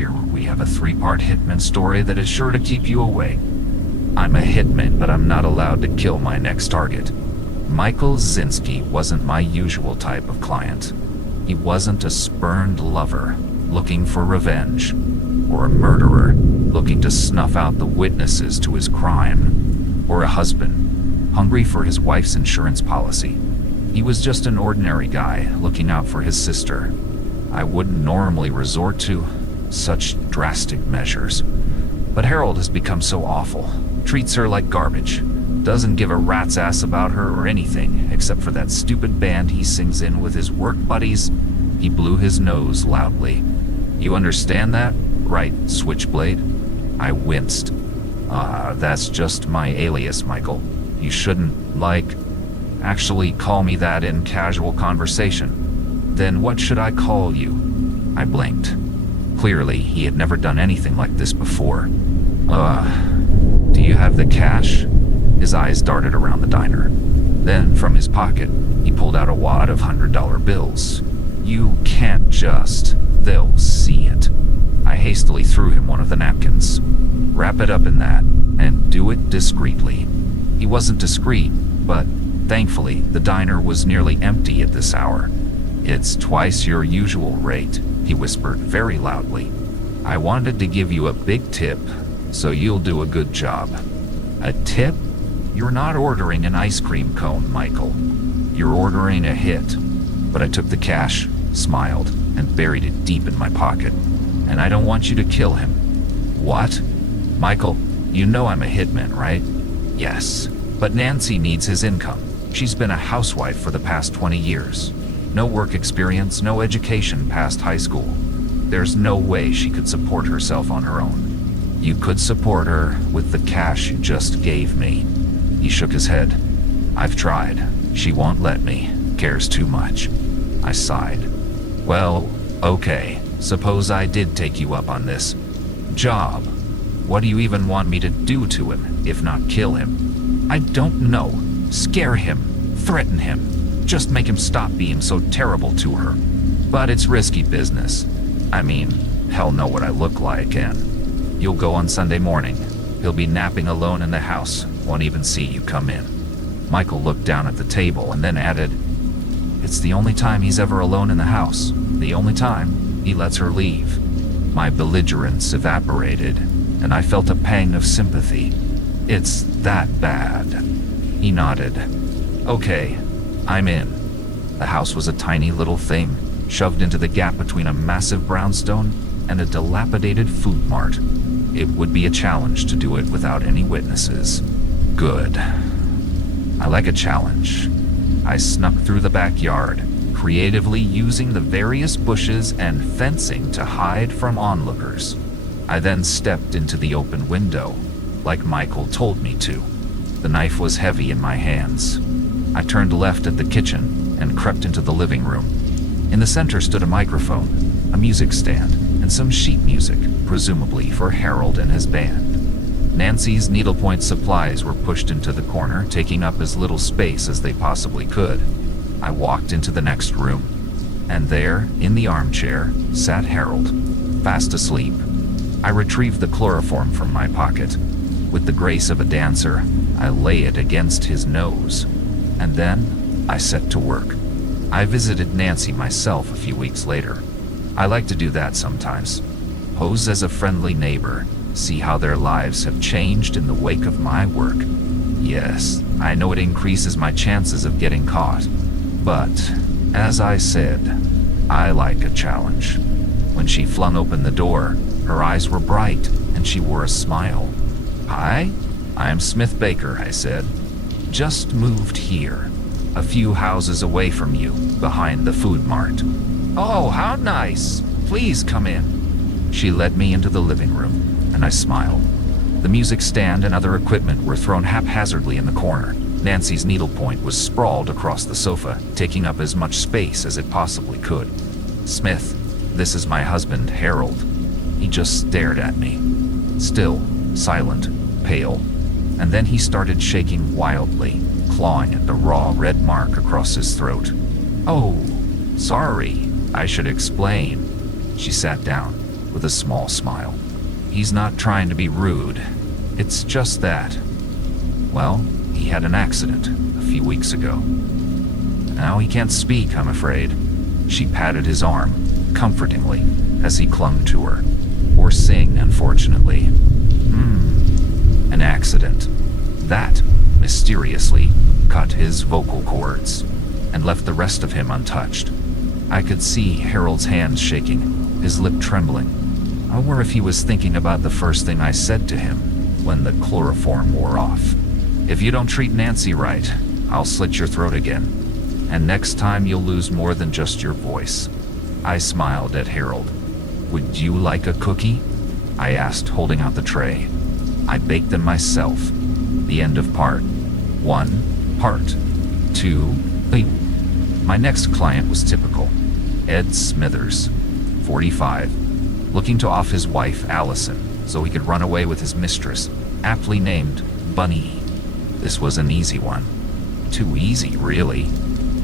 here we have a three-part Hitman story that is sure to keep you awake. I'm a hitman, but I'm not allowed to kill my next target. Michael Zinski wasn't my usual type of client. He wasn't a spurned lover looking for revenge, or a murderer looking to snuff out the witnesses to his crime, or a husband hungry for his wife's insurance policy. He was just an ordinary guy looking out for his sister. I wouldn't normally resort to such drastic measures, but Harold has become so awful, treats her like garbage, doesn't give a rat's ass about her or anything except for that stupid band he sings in with his work buddies. He blew his nose loudly. You understand that? Right, Switchblade? I winced. That's just my alias, Michael. You shouldn't, actually call me that in casual conversation. Then what should I call you? I blinked. Clearly, he had never done anything like this before. Do you have the cash? His eyes darted around the diner. Then, from his pocket, he pulled out a wad of $100 bills. You can't just. They'll see it. I hastily threw him one of the napkins. Wrap it up in that, and do it discreetly. He wasn't discreet, but thankfully, the diner was nearly empty at this hour. It's twice your usual rate, he whispered very loudly. I wanted to give you a big tip, so you'll do a good job. A tip? You're not ordering an ice cream cone, Michael. You're ordering a hit. But I took the cash, smiled, and buried it deep in my pocket. And I don't want you to kill him. What? Michael, you know I'm a hitman, right? Yes. But Nancy needs his income. She's been a housewife for the past 20 years. No work experience, no education past high school. There's no way she could support herself on her own. You could support her with the cash you just gave me. He shook his head. I've tried. She won't let me. Cares too much. I sighed. Well, okay. Suppose I did take you up on this job. What do you even want me to do to him, if not kill him? I don't know. Scare him. Threaten him. Just make him stop being so terrible to her. But it's risky business. I mean, hell know what I look like, and you'll go on Sunday morning. He'll be napping alone in the house, won't even see you come in. Michael looked down at the table and then added, it's the only time he's ever alone in the house. The only time he lets her leave. My belligerence evaporated, and I felt a pang of sympathy. It's that bad. He nodded. Okay, I'm in. The house was a tiny little thing, shoved into the gap between a massive brownstone and a dilapidated food mart. It would be a challenge to do it without any witnesses. Good. I like a challenge. I snuck through the backyard, creatively using the various bushes and fencing to hide from onlookers. I then stepped into the open window, like Michael told me to. The knife was heavy in my hands. I turned left at the kitchen and crept into the living room. In the center stood a microphone, a music stand, and some sheet music, presumably for Harold and his band. Nancy's needlepoint supplies were pushed into the corner, taking up as little space as they possibly could. I walked into the next room, and there, in the armchair, sat Harold, fast asleep. I retrieved the chloroform from my pocket. With the grace of a dancer, I lay it against his nose, and then I set to work. I visited Nancy myself a few weeks later. I like to do that sometimes. Pose as a friendly neighbor, see how their lives have changed in the wake of my work. Yes, I know it increases my chances of getting caught. But, as I said, I like a challenge. When she flung open the door, her eyes were bright, and she wore a smile. Hi, I'm Smith Baker, I said. Just moved here, a few houses away from you, behind the food mart. Oh, how nice. Please come in. She led me into the living room, and I smiled. The music stand and other equipment were thrown haphazardly in the corner. Nancy's needlepoint was sprawled across the sofa, taking up as much space as it possibly could. Smith, this is my husband, Harold. He just stared at me. Still, silent, pale. And then he started shaking wildly, clawing at the raw red mark across his throat. Oh, sorry. I should explain. She sat down. with a small smile. He's not trying to be rude. It's just that, well, he had an accident a few weeks ago. Now he can't speak, I'm afraid. She patted his arm, comfortingly, as he clung to her. Or sing, unfortunately. An accident. That, mysteriously, cut his vocal cords, and left the rest of him untouched. I could see Harold's hands shaking, his lip trembling. I wonder if he was thinking about the first thing I said to him when the chloroform wore off. If you don't treat Nancy right, I'll slit your throat again. And next time you'll lose more than just your voice. I smiled at Harold. Would you like a cookie? I asked, holding out the tray. I baked them myself. The end of part 1. Part 2. My next client was typical. Ed Smithers, 45, looking to off his wife, Allison, so he could run away with his mistress, aptly named Bunny. This was an easy one. Too easy, really.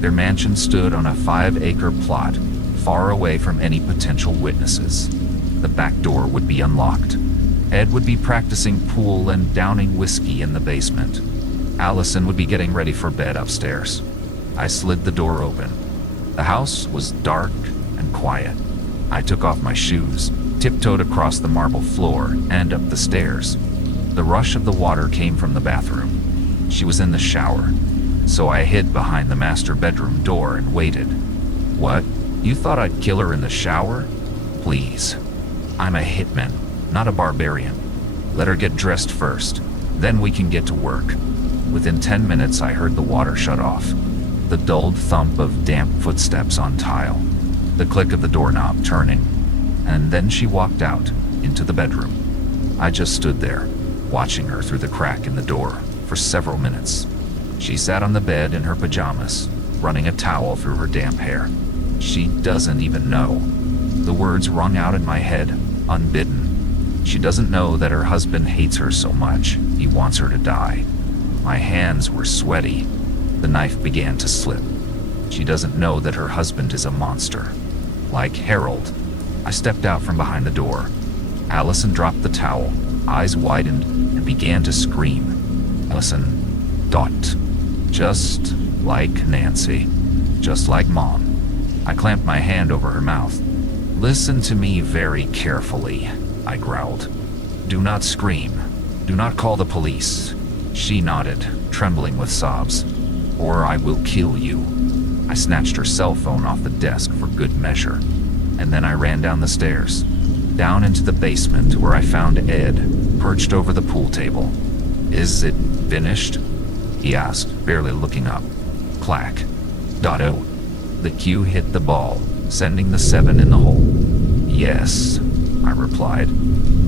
Their mansion stood on a 5-acre plot, far away from any potential witnesses. The back door would be unlocked. Ed would be practicing pool and downing whiskey in the basement. Allison would be getting ready for bed upstairs. I slid the door open. The house was dark and quiet. I took off my shoes, tiptoed across the marble floor and up the stairs. The rush of the water came from the bathroom. She was in the shower, so I hid behind the master bedroom door and waited. What? You thought I'd kill her in the shower? Please. I'm a hitman, not a barbarian. Let her get dressed first, then we can get to work. Within 10 minutes, I heard the water shut off. The dulled thump of damp footsteps on tile. The click of the doorknob turning. And then she walked out into the bedroom. I just stood there, watching her through the crack in the door for several minutes. She sat on the bed in her pajamas, running a towel through her damp hair. She doesn't even know. The words rung out in my head, unbidden. She doesn't know that her husband hates her so much, he wants her to die. My hands were sweaty. The knife began to slip. She doesn't know that her husband is a monster. Like Harold. I stepped out from behind the door. Allison dropped the towel, eyes widened, and began to scream. Allison, dot. Just like Nancy. Just like Mom. I clamped my hand over her mouth. Listen to me very carefully, I growled. Do not scream. Do not call the police. She nodded, trembling with sobs. Or I will kill you. I snatched her cell phone off the desk for good measure. And then I ran down the stairs, down into the basement where I found Ed, perched over the pool table. Is it finished? He asked, barely looking up. Clack. Dotto. The cue hit the ball, sending the 7 in the hole. Yes, I replied.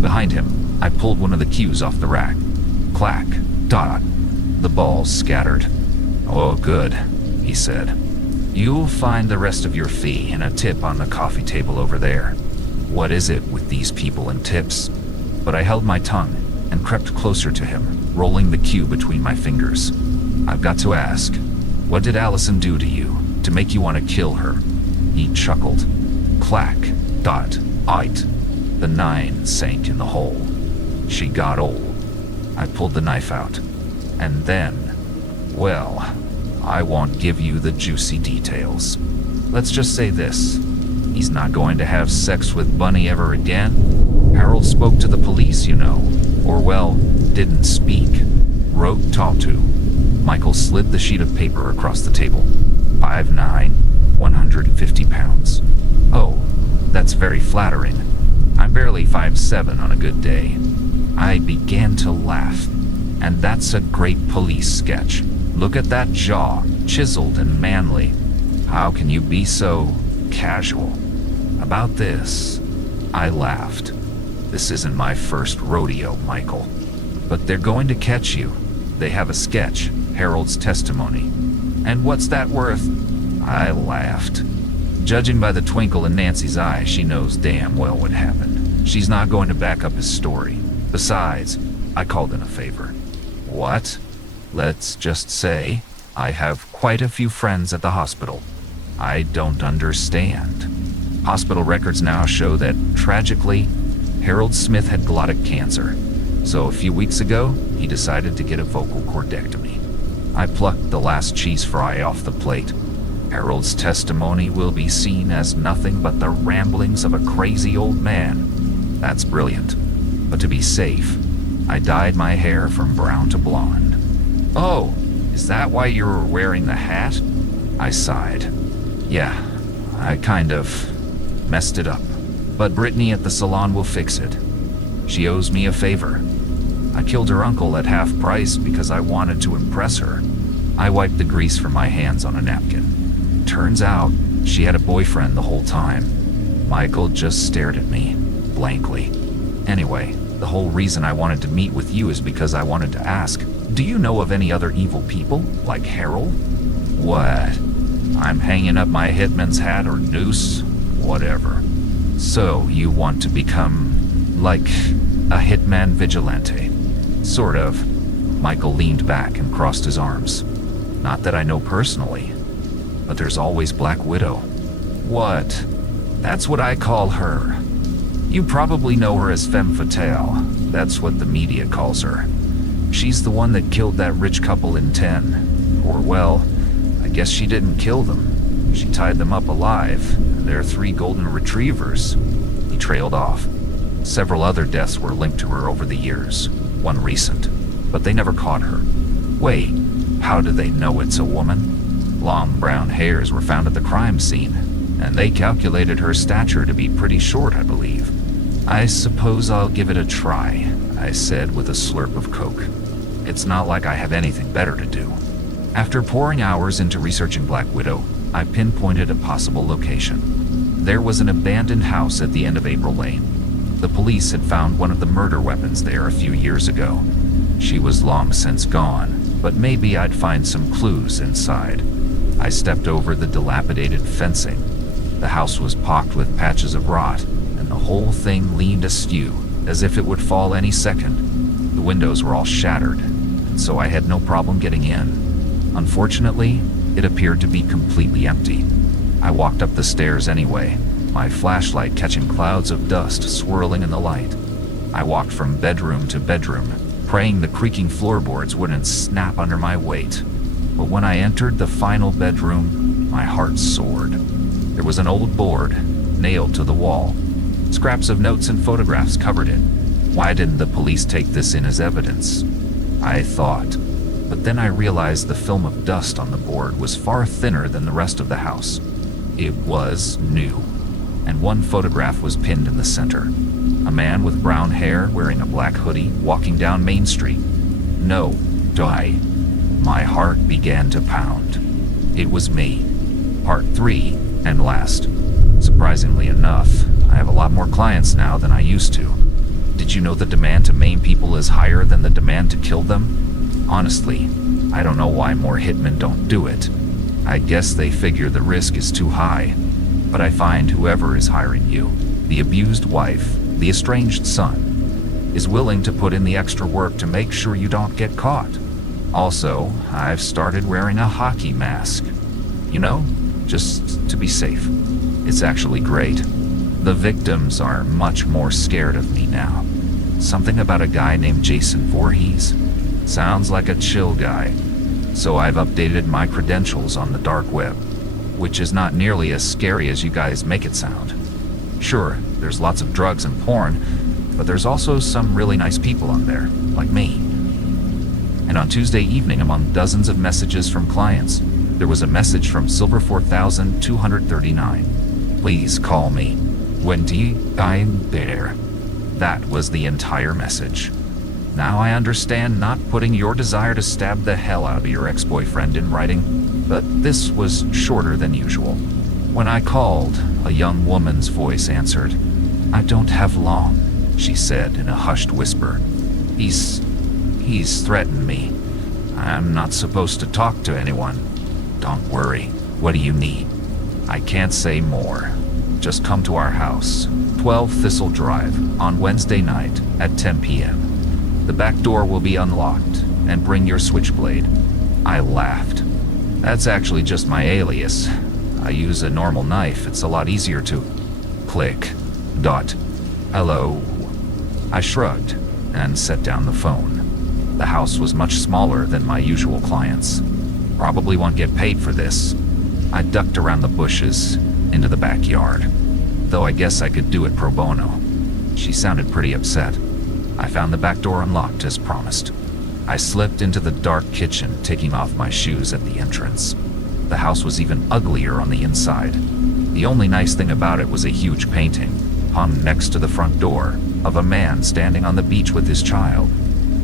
Behind him, I pulled one of the cues off the rack. Clack. Dot. The balls scattered. Oh, good, he said. You'll find the rest of your fee in a tip on the coffee table over there. What is it with these people and tips? But I held my tongue and crept closer to him, rolling the cue between my fingers. I've got to ask, what did Allison do to you to make you want to kill her? He chuckled. Clack. Dot. Ite. The 9 sank in the hole. She got old. I pulled the knife out. And then, well, I won't give you the juicy details. Let's just say this. He's not going to have sex with Bunny ever again. Harold spoke to the police, you know. Or, well, didn't speak. Wrote talk to. Michael slid the sheet of paper across the table. 5'9", 150 pounds. Oh, that's very flattering. I'm barely 5'7" on a good day. I began to laugh. And that's a great police sketch. Look at that jaw, chiseled and manly. How can you be so casual about this? I laughed. This isn't my first rodeo, Michael. But they're going to catch you. They have a sketch, Harold's testimony. And what's that worth? I laughed. Judging by the twinkle in Nancy's eye, she knows damn well what happened. She's not going to back up his story. Besides, I called in a favor. What? Let's just say I have quite a few friends at the hospital. I don't understand. Hospital records now show that, tragically, Harold Smith had glottic cancer. So a few weeks ago, he decided to get a vocal cordectomy. I plucked the last cheese fry off the plate. Harold's testimony will be seen as nothing but the ramblings of a crazy old man. That's brilliant. But to be safe, I dyed my hair from brown to blonde. Oh, is that why you were wearing the hat? I sighed. Yeah, I kind of messed it up. But Brittany at the salon will fix it. She owes me a favor. I killed her uncle at half price because I wanted to impress her. I wiped the grease from my hands on a napkin. Turns out, she had a boyfriend the whole time. Michael just stared at me, blankly. Anyway, the whole reason I wanted to meet with you is because I wanted to ask, do you know of any other evil people, like Harold? What? I'm hanging up my hitman's hat or noose? Whatever. So, you want to become, like, a hitman vigilante? Sort of. Michael leaned back and crossed his arms. Not that I know personally, but there's always Black Widow. What? That's what I call her. You probably know her as Femme Fatale. That's what the media calls her. She's the one that killed that rich couple in 10. Or, well, I guess she didn't kill them. She tied them up alive. They're 3 golden retrievers. He trailed off. Several other deaths were linked to her over the years. One recent. But they never caught her. Wait, how do they know it's a woman? Long brown hairs were found at the crime scene, and they calculated her stature to be pretty short, I believe. I suppose I'll give it a try, I said with a slurp of Coke. It's not like I have anything better to do. After pouring hours into researching Black Widow, I pinpointed a possible location. There was an abandoned house at the end of April Lane. The police had found one of the murder weapons there a few years ago. She was long since gone, but maybe I'd find some clues inside. I stepped over the dilapidated fencing. The house was pocked with patches of rot, and the whole thing leaned askew, as if it would fall any second. The windows were all shattered, and so I had no problem getting in. Unfortunately, it appeared to be completely empty. I walked up the stairs anyway, my flashlight catching clouds of dust swirling in the light. I walked from bedroom to bedroom, praying the creaking floorboards wouldn't snap under my weight. But when I entered the final bedroom, my heart soared. There was an old board, nailed to the wall. Scraps of notes and photographs covered it. Why didn't the police take this in as evidence? I thought. But then I realized the film of dust on the board was far thinner than the rest of the house. It was new. And one photograph was pinned in the center. A man with brown hair wearing a black hoodie walking down Main Street. No, die. My heart began to pound. It was me. Part 3 and last. Surprisingly enough, I have a lot more clients now than I used to. Did you know the demand to maim people is higher than the demand to kill them? Honestly, I don't know why more hitmen don't do it. I guess they figure the risk is too high. But I find whoever is hiring you, the abused wife, the estranged son, is willing to put in the extra work to make sure you don't get caught. Also, I've started wearing a hockey mask. You know, just to be safe. It's actually great. The victims are much more scared of me now. Something about a guy named Jason Voorhees. Sounds like a chill guy. So I've updated my credentials on the dark web, which is not nearly as scary as you guys make it sound. Sure, there's lots of drugs and porn, but there's also some really nice people on there, like me. And on Tuesday evening, among dozens of messages from clients, there was a message from Silver 4239. Please call me. Wendy, I'm there. That was the entire message. Now I understand not putting your desire to stab the hell out of your ex-boyfriend in writing, but this was shorter than usual. When I called, a young woman's voice answered. I don't have long, she said in a hushed whisper. He's threatened me. I'm not supposed to talk to anyone. Don't worry. What do you need? I can't say more. Just come to our house, 12 Thistle Drive, on Wednesday night at 10 p.m. The back door will be unlocked, and bring your switchblade. I laughed. That's actually just my alias. I use a normal knife. It's a lot easier to... Click. Dot. Hello. I shrugged and set down the phone. The house was much smaller than my usual clients. Probably won't get paid for this. I ducked around the bushes into the backyard, though I guess I could do it pro bono. She sounded pretty upset. I found the back door unlocked as promised. I slipped into the dark kitchen, taking off my shoes at the entrance. The house was even uglier on the inside. The only nice thing about it was a huge painting, hung next to the front door, of a man standing on the beach with his child.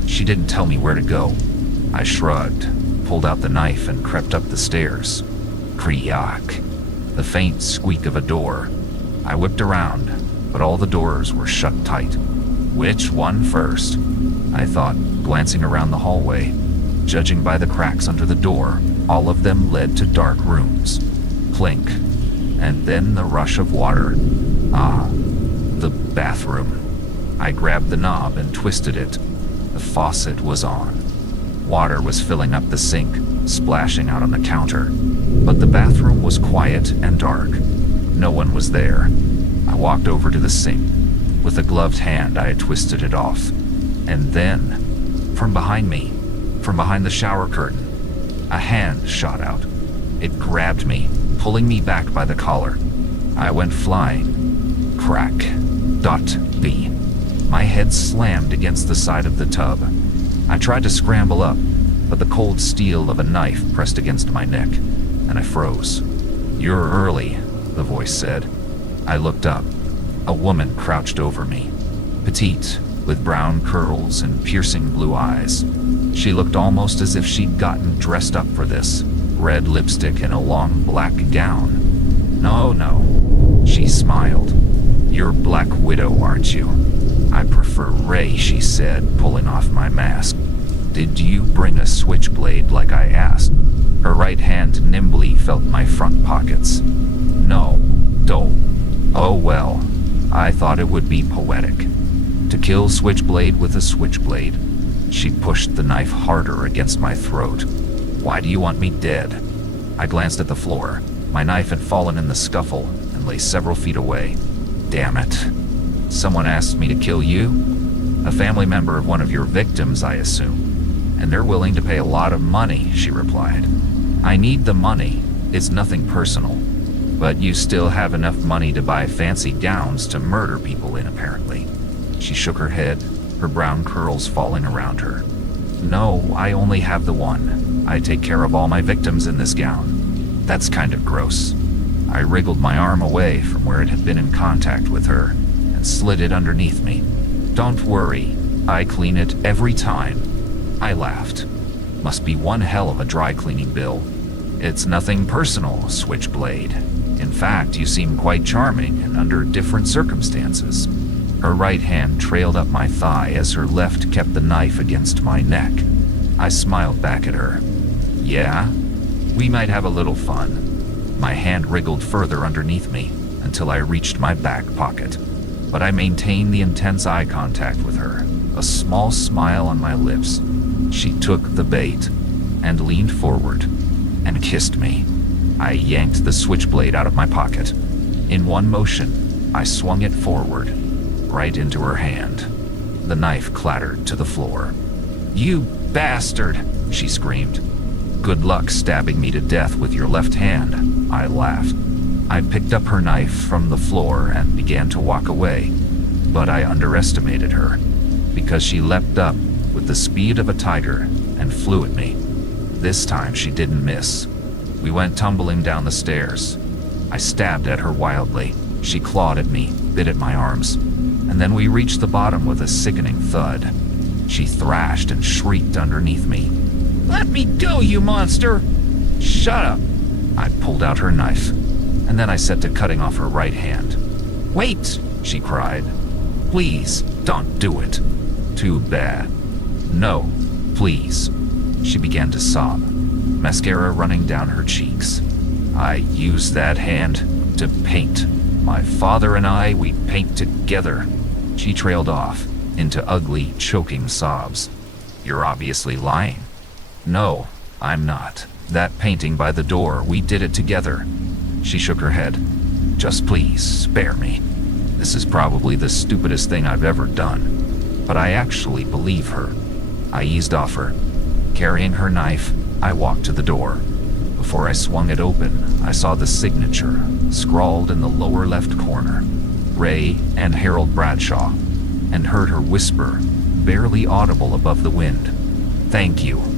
She didn't tell me where to go. I shrugged, pulled out the knife, and crept up the stairs. Creak. The faint squeak of a door. I whipped around, but all the doors were shut tight. Which one first? I thought, glancing around the hallway. Judging by the cracks under the door, all of them led to dark rooms. Clink. And then the rush of water. Ah, the bathroom. I grabbed the knob and twisted it. The faucet was on. Water was filling up the sink, splashing out on the counter. But the bathroom was quiet and dark. No one was there. I walked over to the sink. With a gloved hand, I had twisted it off. And then, from behind me, from behind the shower curtain, a hand shot out. It grabbed me, pulling me back by the collar. I went flying. Crack. Dot. B. My head slammed against the side of the tub. I tried to scramble up, but the cold steel of a knife pressed against my neck, and I froze. "You're early," the voice said. I looked up. A woman crouched over me, petite, with brown curls and piercing blue eyes. She looked almost as if she'd gotten dressed up for this, red lipstick and a long black gown. No, she smiled. "You're Black Widow, aren't you?" "I prefer Ray," she said, pulling off my mask. "Did you bring a switchblade like I asked?" Her right hand nimbly felt my front pockets. "No, don't." "Oh well, I thought it would be poetic. To kill Switchblade with a switchblade." She pushed the knife harder against my throat. "Why do you want me dead?" I glanced at the floor. My knife had fallen in the scuffle and lay several feet away. "Damn it. Someone asked me to kill you?" "A family member of one of your victims, I assume. And they're willing to pay a lot of money," she replied. "I need the money. It's nothing personal. But you still have enough money to buy fancy gowns to murder people in, apparently." She shook her head, her brown curls falling around her. "No, I only have the one. I take care of all my victims in this gown." "That's kind of gross." I wriggled my arm away from where it had been in contact with her and slid it underneath me. "Don't worry, I clean it every time." I laughed. "Must be one hell of a dry cleaning bill." "It's nothing personal, Switchblade. In fact, you seem quite charming and under different circumstances." Her right hand trailed up my thigh as her left kept the knife against my neck. I smiled back at her. "Yeah? We might have a little fun." My hand wriggled further underneath me until I reached my back pocket. But I maintained the intense eye contact with her, a small smile on my lips. She took the bait and leaned forward and kissed me. I yanked the switchblade out of my pocket. In one motion, I swung it forward, right into her hand. The knife clattered to the floor. "You bastard!" she screamed. "Good luck stabbing me to death with your left hand," I laughed. I picked up her knife from the floor and began to walk away, but I underestimated her, because she leapt up with the speed of a tiger and flew at me. This time she didn't miss. We went tumbling down the stairs. I stabbed at her wildly. She clawed at me, bit at my arms, and then we reached the bottom with a sickening thud. She thrashed and shrieked underneath me. "Let me go, you monster!" "Shut up!" I pulled out her knife, and then I set to cutting off her right hand. "Wait!" she cried. "Please, don't do it." "Too bad." "No, please." She began to sob, mascara running down her cheeks. "I used that hand to paint. My father and I, we paint together." She trailed off into ugly, choking sobs. "You're obviously lying." "No, I'm not. That painting by the door, we did it together." She shook her head. "Just please, spare me." This is probably the stupidest thing I've ever done, but I actually believe her. I eased off her. Carrying her knife, I walked to the door. Before I swung it open, I saw the signature, scrawled in the lower left corner, Ray and Harold Bradshaw, and heard her whisper, barely audible above the wind, "Thank you."